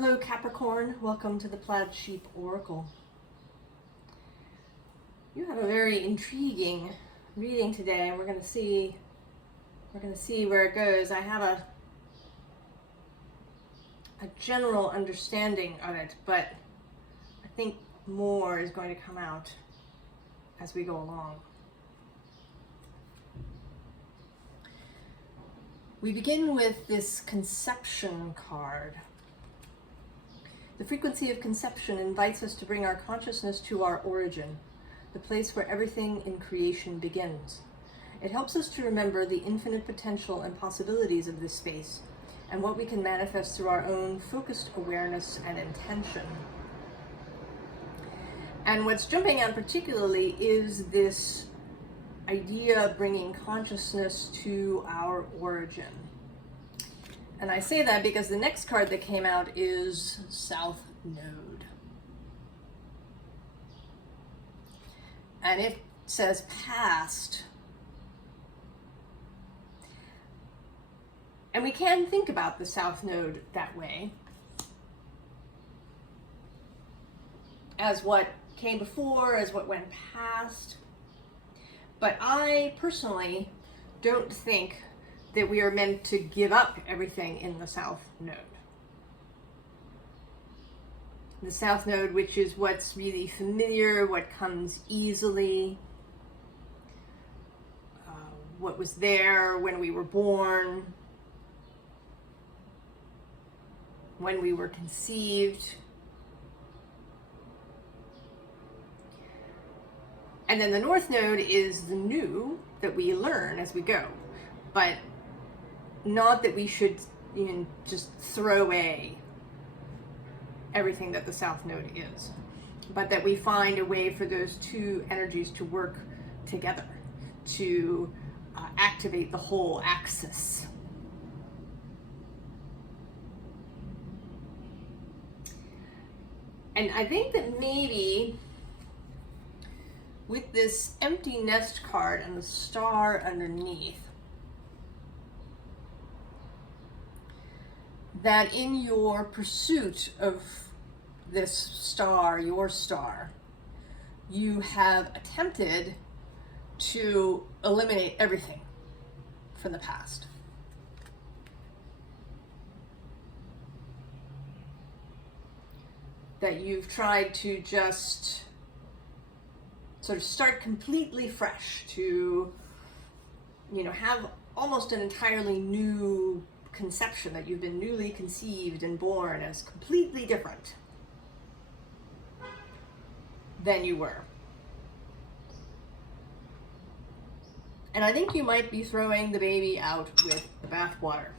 Hello Capricorn, welcome to the Plaid Sheep Oracle. You have a very intriguing reading today, and we're going to see where it goes. I have a general understanding of it, but I think more is going to come out as we go along. We begin with this conception card. The frequency of conception invites us to bring our consciousness to our origin, the place where everything in creation begins. It helps us to remember the infinite potential and possibilities of this space and what we can manifest through our own focused awareness and intention. And what's jumping out particularly is this idea of bringing consciousness to our origin. And I say that because the next card that came out is South Node. And it says past. And we can think about the South Node that way, as what came before, as what went past. But I personally don't think that we are meant to give up everything in the South Node. The South Node, which is what's really familiar, what comes easily, what was there when we were born, when we were conceived. And then the North Node is the new that we learn as we go, but not that we should just throw away everything that the South Node is, but that we find a way for those two energies to work together, to activate the whole axis. And I think that maybe with this empty nest card and the star underneath, that in your pursuit of this star, your star, you have attempted to eliminate everything from the past. That you've tried to just sort of start completely fresh, to, have almost an entirely new conception, that you've been newly conceived and born as completely different than you were. And I think you might be throwing the baby out with the bathwater.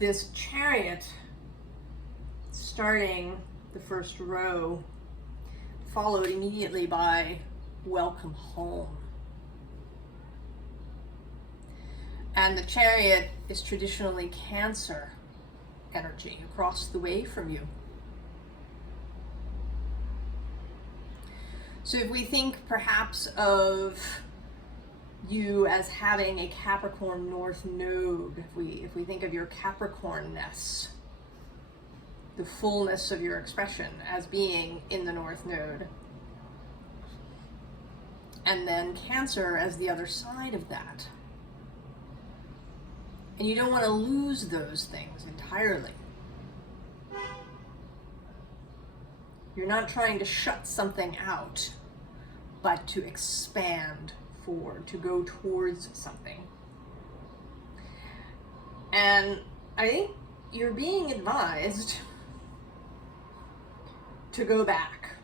This Chariot, starting the first row, followed immediately by Welcome Home. And the Chariot is traditionally Cancer energy across the way from you. So if we think perhaps of you as having a Capricorn North Node, if we think of your Capricornness, the fullness of your expression as being in the North Node, and then Cancer as the other side of that. And you don't want to lose those things entirely. You're not trying to shut something out, but to expand forward, to go towards something. And I think you're being advised to go back,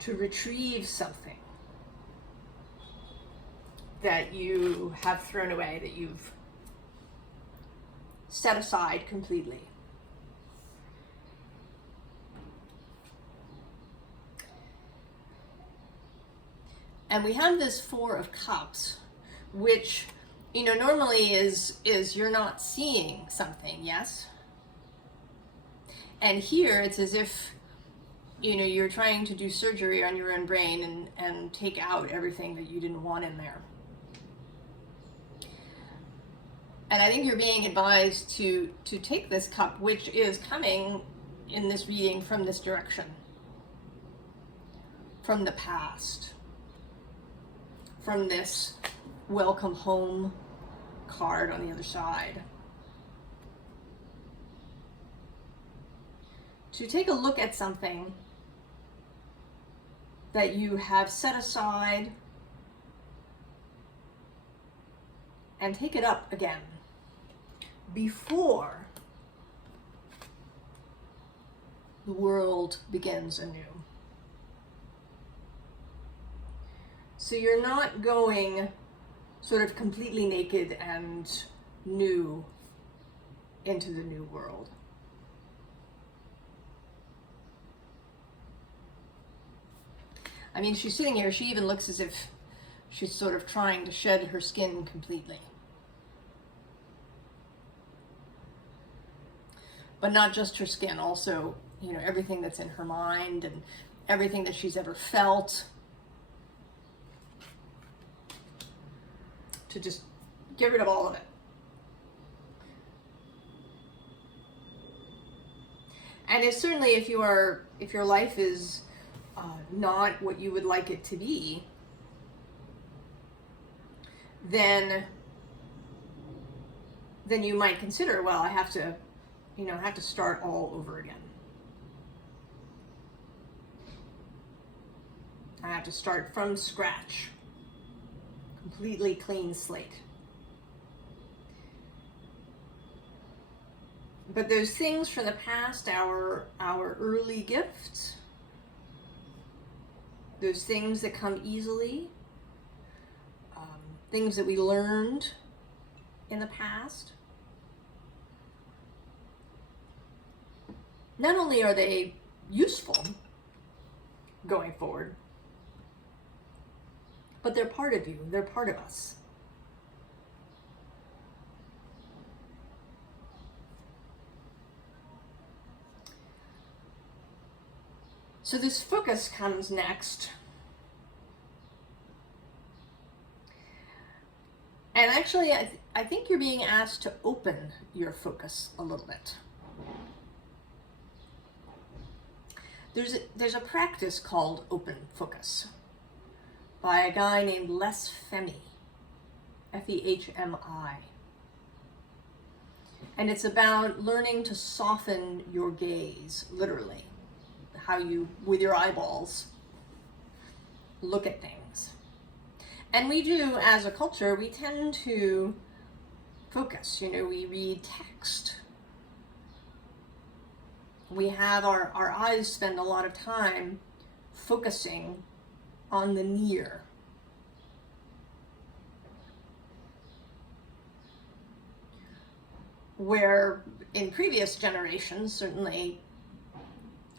to retrieve something that you have thrown away, that you've set aside completely. And we have this Four of Cups, which, normally is you're not seeing something, yes? And here it's as if you're trying to do surgery on your own brain and take out everything that you didn't want in there. And I think you're being advised to take this cup, which is coming in this reading from this direction, from the past, from this welcome home card on the other side. To take a look at something that you have set aside and take it up again before the world begins anew. So you're not going sort of completely naked and new into the new world. I mean, she's sitting here, she even looks as if she's sort of trying to shed her skin completely. But not just her skin, also, you know, everything that's in her mind and everything that she's ever felt. To just get rid of all of it. And it's certainly, if your life is not what you would like it to be, then you might consider, well, I have to start all over again. I have to start from scratch. Completely clean slate. But those things from the past, our early gifts, those things that come easily, things that we learned in the past, not only are they useful going forward, but they're part of you, they're part of us. So this focus comes next. And actually, I think you're being asked to open your focus a little bit. There's a practice called open focus by a guy named Les Fehmi, F-E-H-M-I. And it's about learning to soften your gaze, literally. How you, with your eyeballs, look at things. And we do, as a culture, we tend to focus. You know, we read text. We have our eyes spend a lot of time focusing on the near. Where in previous generations, certainly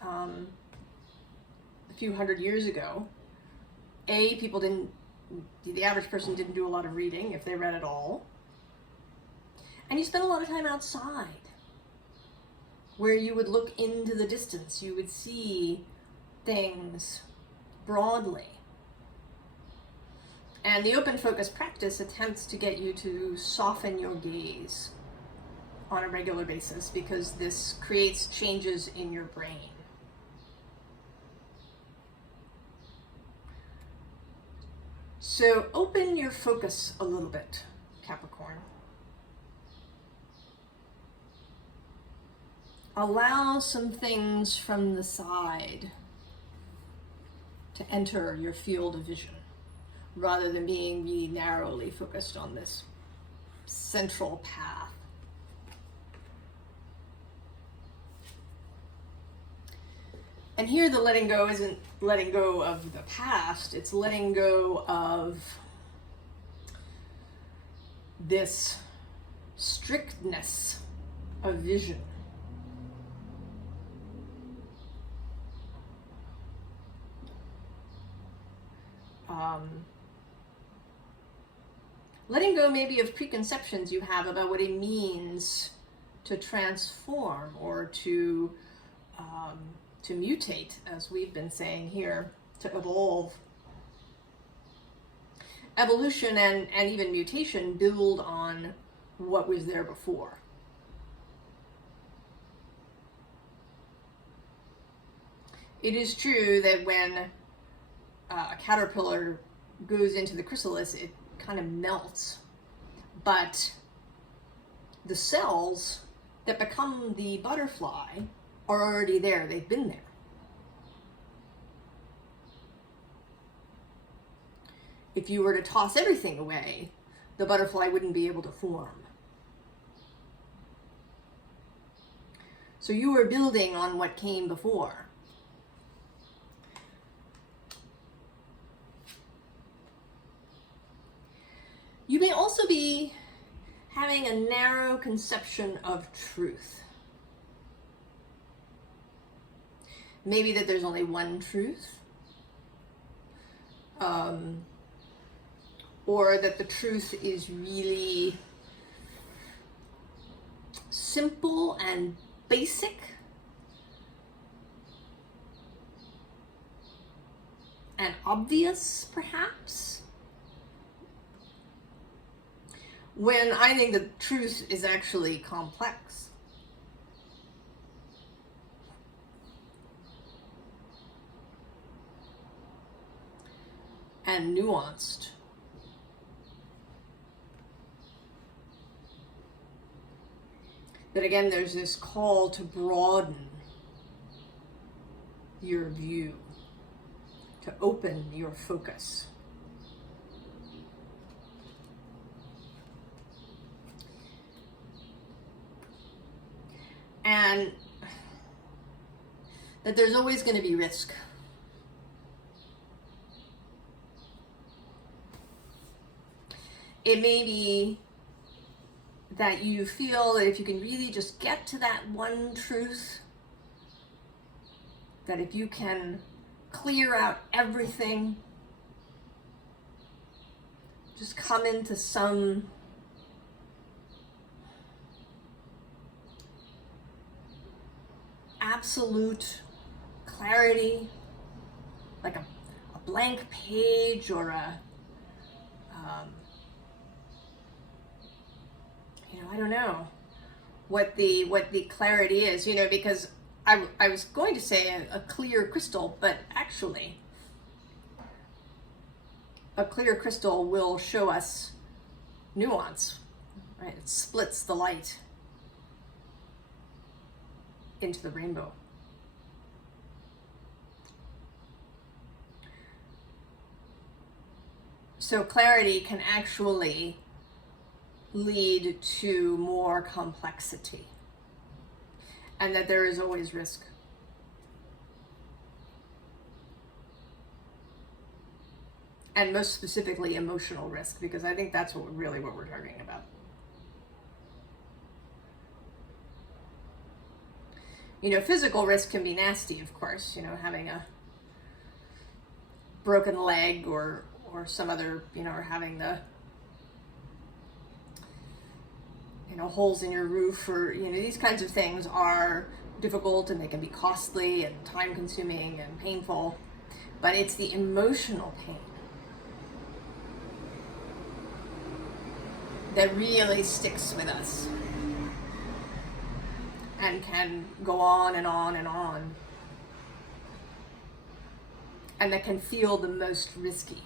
a few hundred years ago, the average person didn't do a lot of reading, if they read at all. And you spent a lot of time outside, where you would look into the distance, you would see things broadly. And the open focus practice attempts to get you to soften your gaze on a regular basis, because this creates changes in your brain. So open your focus a little bit, Capricorn. Allow some things from the side to enter your field of vision, rather than being really narrowly focused on this central path. And here the letting go isn't letting go of the past, it's letting go of this strictness of vision. Letting go maybe of preconceptions you have about what it means to transform or to mutate, as we've been saying here, to evolve. Evolution and even mutation build on what was there before. It is true that when a caterpillar goes into the chrysalis, it kind of melts. But the cells that become the butterfly are already there. They've been there. If you were to toss everything away, the butterfly wouldn't be able to form. So you were building on what came before. You may also be having a narrow conception of truth. Maybe that there's only one truth. Or that the truth is really simple and basic. And obvious, perhaps. When I think the truth is actually complex. And nuanced. But again, there's this call to broaden your view, to open your focus. And that there's always going to be risk. It may be that you feel that if you can really just get to that one truth, that if you can clear out everything, just come into some absolute clarity, like a blank page or a I don't know what the clarity is, because I was going to say a clear crystal, but actually a clear crystal will show us nuance, right? It splits the light into the rainbow. So clarity can actually lead to more complexity, and that there is always risk. And most specifically emotional risk, because I think that's really what we're talking about. Physical risk can be nasty, of course, having a broken leg or some other, or having the holes in your roof, or these kinds of things are difficult, and they can be costly and time consuming and painful, but it's the emotional pain that really sticks with us and can go on and on and on, and that can feel the most risky.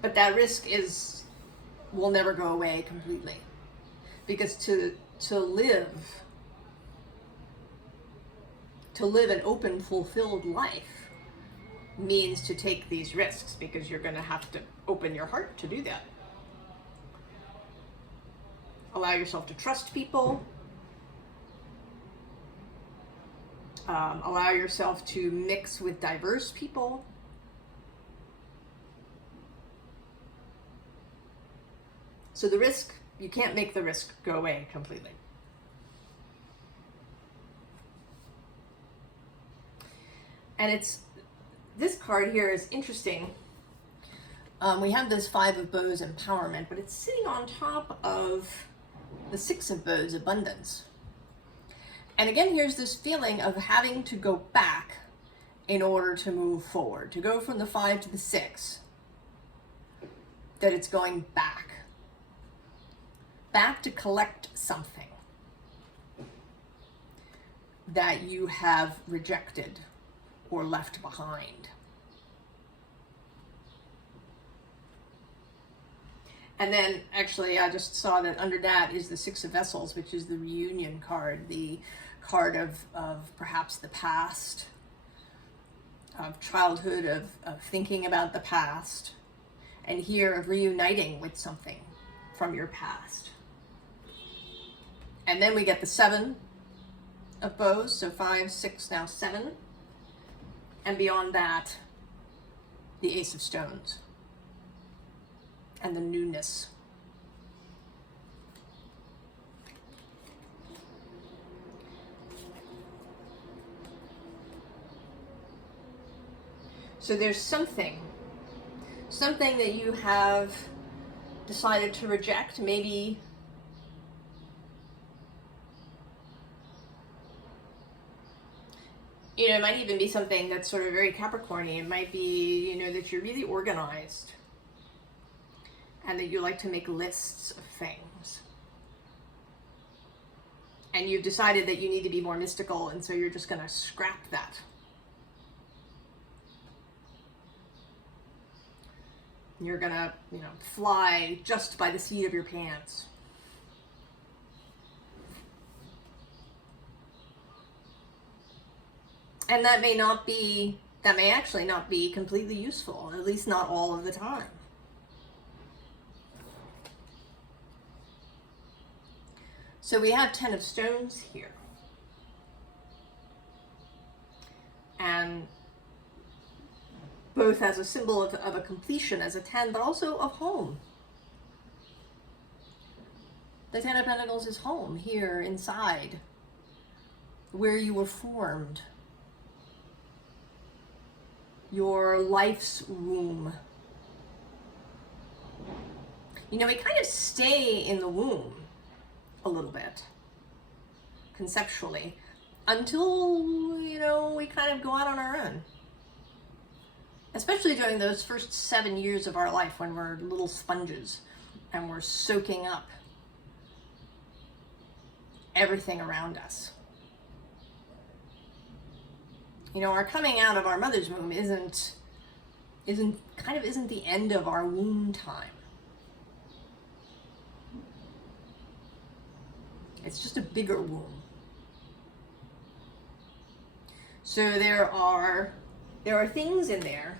But that risk will never go away completely. Because to live an open, fulfilled life means to take these risks, because you're going to have to open your heart to do that. Allow yourself to trust people. Allow yourself to mix with diverse people. So the risk, you can't make the risk go away completely. And this card here is interesting. We have this 5 of Bows, empowerment, but it's sitting on top of the 6 of Bows, abundance. And again, here's this feeling of having to go back in order to move forward, to go from the 5 to the 6, that it's going back. back to collect something that you have rejected or left behind. And then actually I just saw that under that is the Six of Vessels, which is the reunion card, the card of perhaps the past, of childhood, of thinking about the past, and here of reuniting with something from your past. And then we get the Seven of Bows, so 5, 6, now 7. And beyond that, the Ace of Stones and the newness. So there's something that you have decided to reject, maybe it might even be something that's sort of very Capricorn-y. It might be, that you're really organized and that you like to make lists of things. And you've decided that you need to be more mystical, and so you're just going to scrap that. You're going to, fly just by the seat of your pants. And that may actually not be completely useful, at least not all of the time. So we have 10 of Stones here. And both as a symbol of a completion as a 10, but also of home. The 10 of Pentacles is home, here inside, where you were formed. Your life's womb. We kind of stay in the womb a little bit, conceptually, until, we kind of go out on our own. Especially during those first 7 years of our life when we're little sponges and we're soaking up everything around us. Our coming out of our mother's womb isn't the end of our womb time. It's just a bigger womb. So there are things in there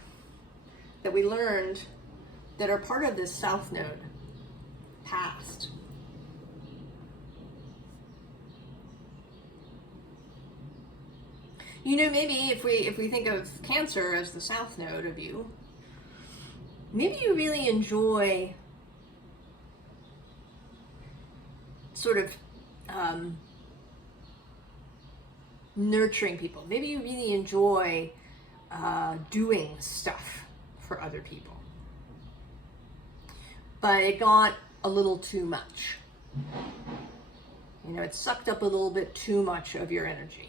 that we learned that are part of this South Node past. Maybe if we think of Cancer as the South Node of you, maybe you really enjoy sort of nurturing people. Maybe you really enjoy doing stuff for other people. But it got a little too much. It sucked up a little bit too much of your energy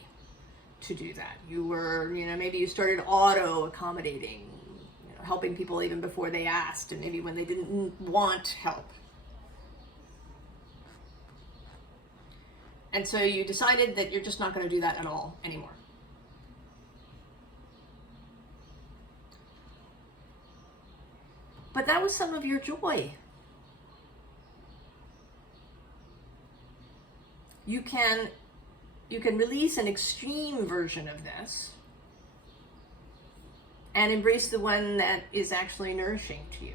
to do that. You were, maybe you started auto-accommodating, helping people even before they asked, and maybe when they didn't want help. And so you decided that you're just not going to do that at all anymore. But that was some of your joy. You can release an extreme version of this and embrace the one that is actually nourishing to you.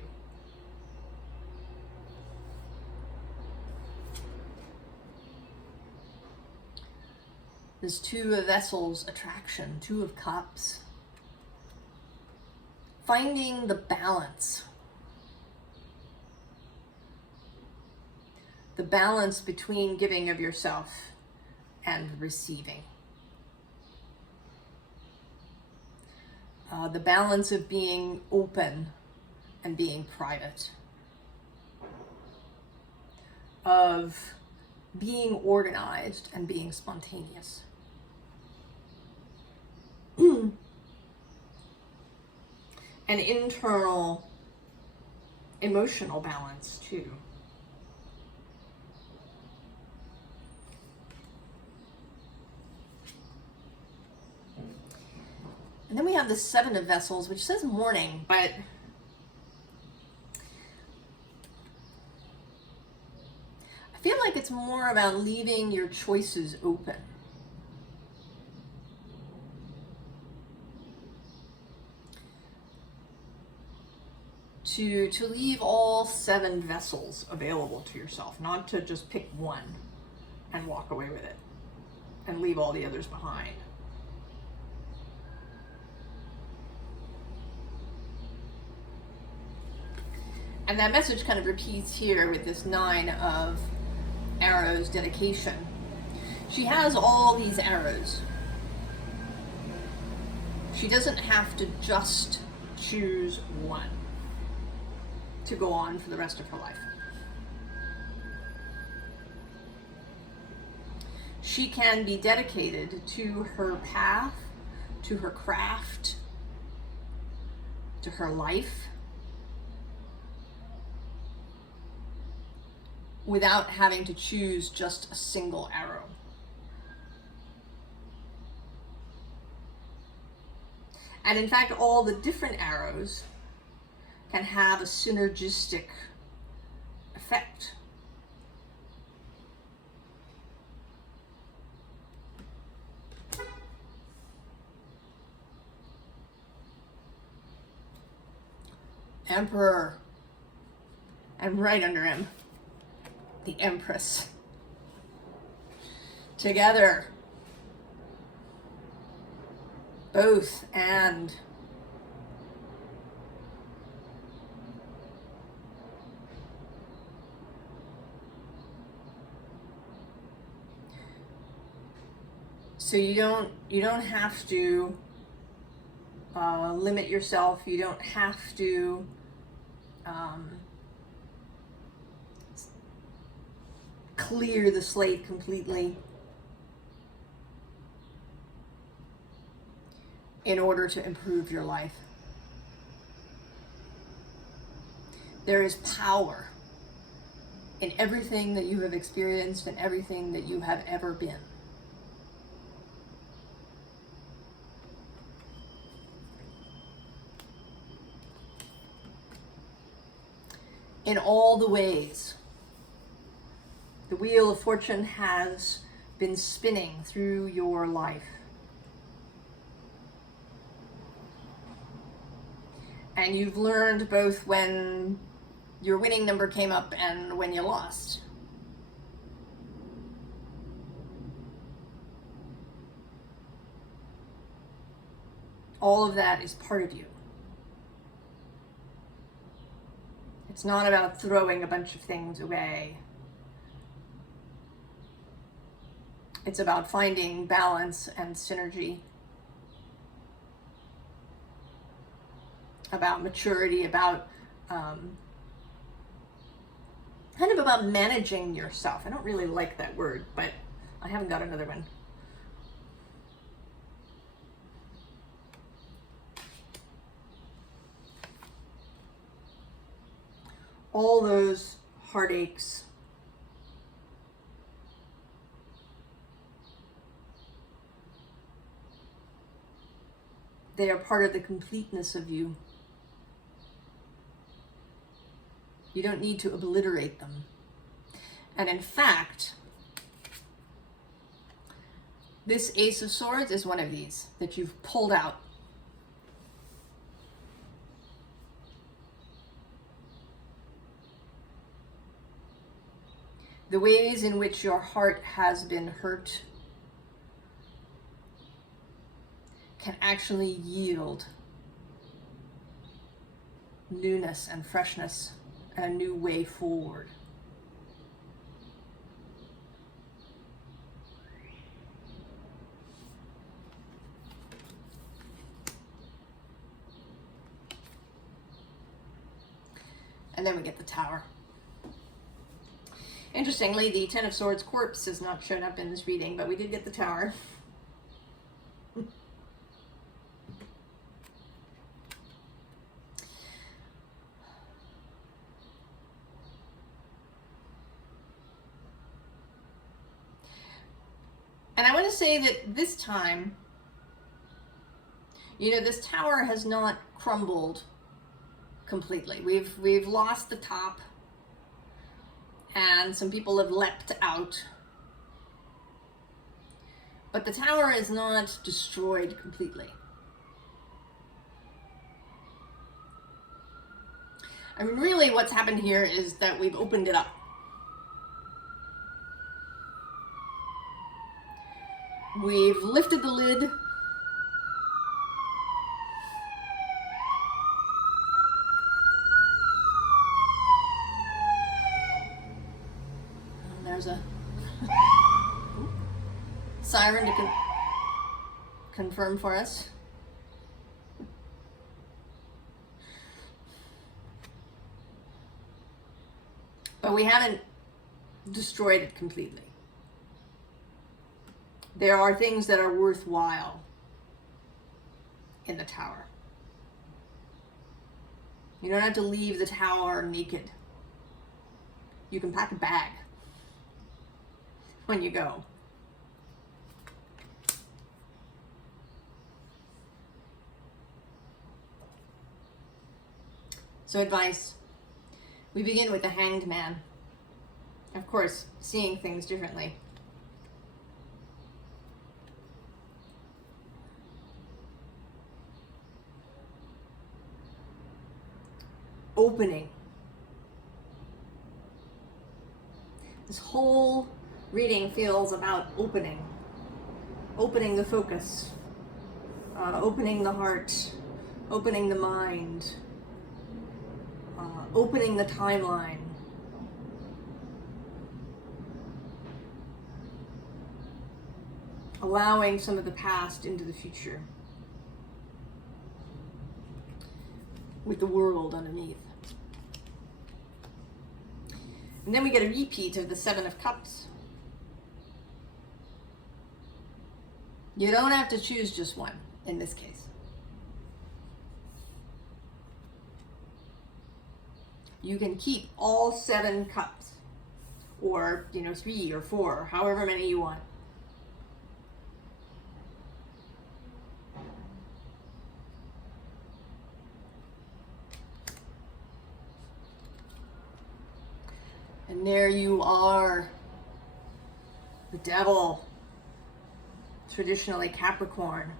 This Two of Vessels attraction, Two of Cups. Finding the balance. The balance between giving of yourself and receiving. The balance of being open and being private. Of being organized and being spontaneous. An internal emotional balance too. And then we have the Seven of Vessels, which says mourning, but I feel like it's more about leaving your choices open. To leave all 7 vessels available to yourself, not to just pick one and walk away with it and leave all the others behind. And that message kind of repeats here with this 9 of arrows dedication. She has all these arrows. She doesn't have to just choose one to go on for the rest of her life. She can be dedicated to her path, to her craft, to her life, without having to choose just a single arrow. And in fact, all the different arrows can have a synergistic effect. Emperor, and right under him, the Empress. Together, both and. So you don't have to limit yourself. You don't have to clear the slate completely in order to improve your life. There is power in everything that you have experienced and everything that you have ever been. In all the ways, the wheel of fortune has been spinning through your life. And you've learned both when your winning number came up and when you lost. All of that is part of you. It's not about throwing a bunch of things away. It's about finding balance and synergy. About maturity, about kind of about managing yourself. I don't really like that word, but I haven't got another one. All those heartaches, they are part of the completeness of you. You don't need to obliterate them. And in fact, this Ace of Swords is one of these that you've pulled out. The ways in which your heart has been hurt can actually yield newness and freshness and a new way forward. And then we get the Tower. Interestingly, the Ten of Swords corpse has not shown up in this reading, but we did get the Tower. And I want to say that this time, You know, this tower has not crumbled completely. We've lost the top, and some people have leapt out. But the tower is not destroyed completely. I mean, really what's happened here is that we've opened it up. We've lifted the lid. There's a siren to confirm for us. But we haven't destroyed it completely. There are things that are worthwhile in the tower. You don't have to leave the tower naked. You can pack a bag when you go. So advice. We begin with the Hanged Man. Of course, seeing things differently. Opening. This whole reading feels about opening. Opening the focus. Opening the heart. Opening the mind. Opening the timeline. Allowing some of the past into the future. With the world underneath. And then we get a repeat of the Seven of Cups. You don't have to choose just one in this case. You can keep all 7 cups, or 3 or 4, however many you want. And there you are, the devil, traditionally Capricorn.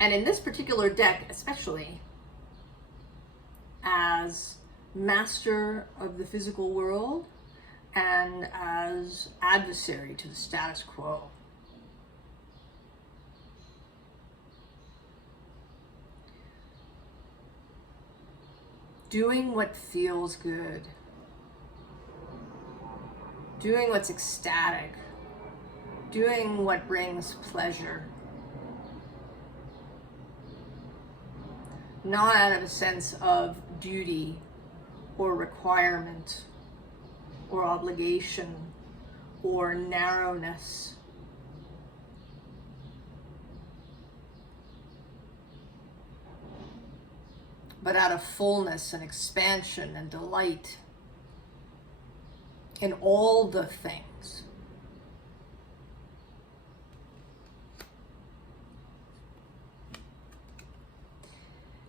And in this particular deck, especially, as master of the physical world and as adversary to the status quo. Doing what feels good. Doing what's ecstatic. Doing what brings pleasure. Not out of a sense of duty or requirement or obligation or narrowness. But out of fullness and expansion and delight in all the things.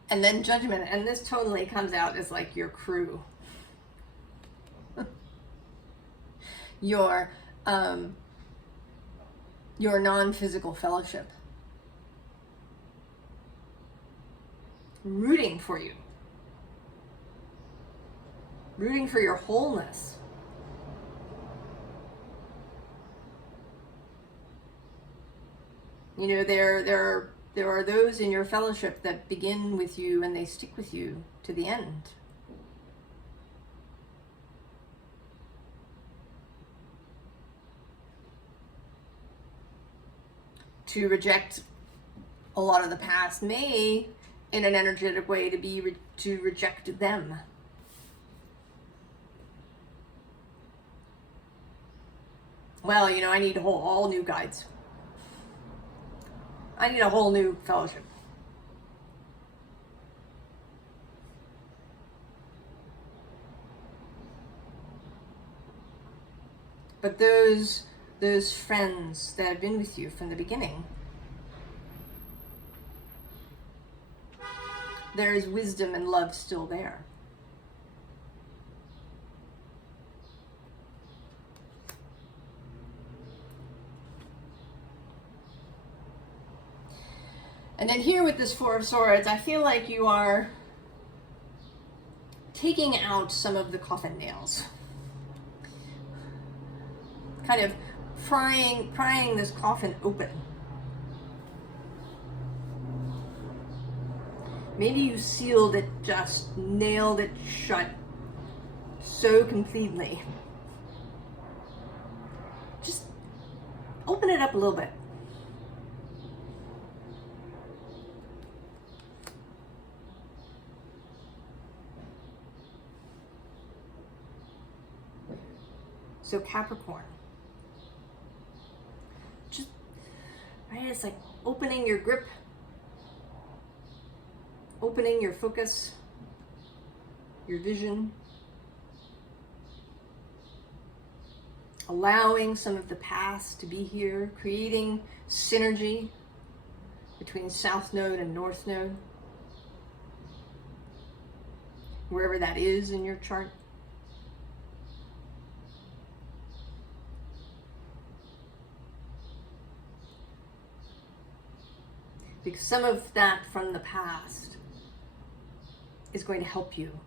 And then Judgment, and this totally comes out as like your crew. your non-physical fellowship. Rooting for you. Rooting for your wholeness. There are those in your fellowship that begin with you and they stick with you to the end. To reject a lot of the past may, in an energetic way, to reject them. Well, I need all new guides. I need a whole new fellowship. But those friends that have been with you from the beginning, there is wisdom and love still there. And then here with this Four of Swords, I feel like you are taking out some of the coffin nails. Kind of prying this coffin open. Maybe you sealed it, just nailed it shut so completely. Just open it up a little bit. So Capricorn, just, right, it's like opening your grip, opening your focus, your vision, allowing some of the past to be here, creating synergy between South Node and North Node, wherever that is in your chart. Because some of that from the past is going to help you,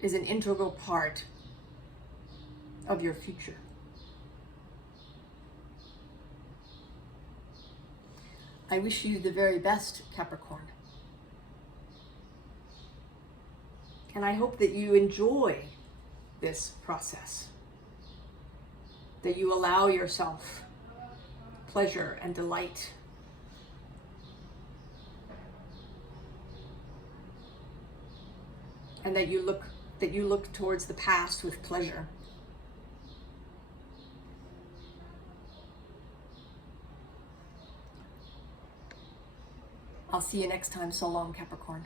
is an integral part of your future. I wish you the very best, Capricorn. And I hope that you enjoy this process, that you allow yourself pleasure and delight, and that you look towards the past with pleasure. I'll see you next time. So long, Capricorn.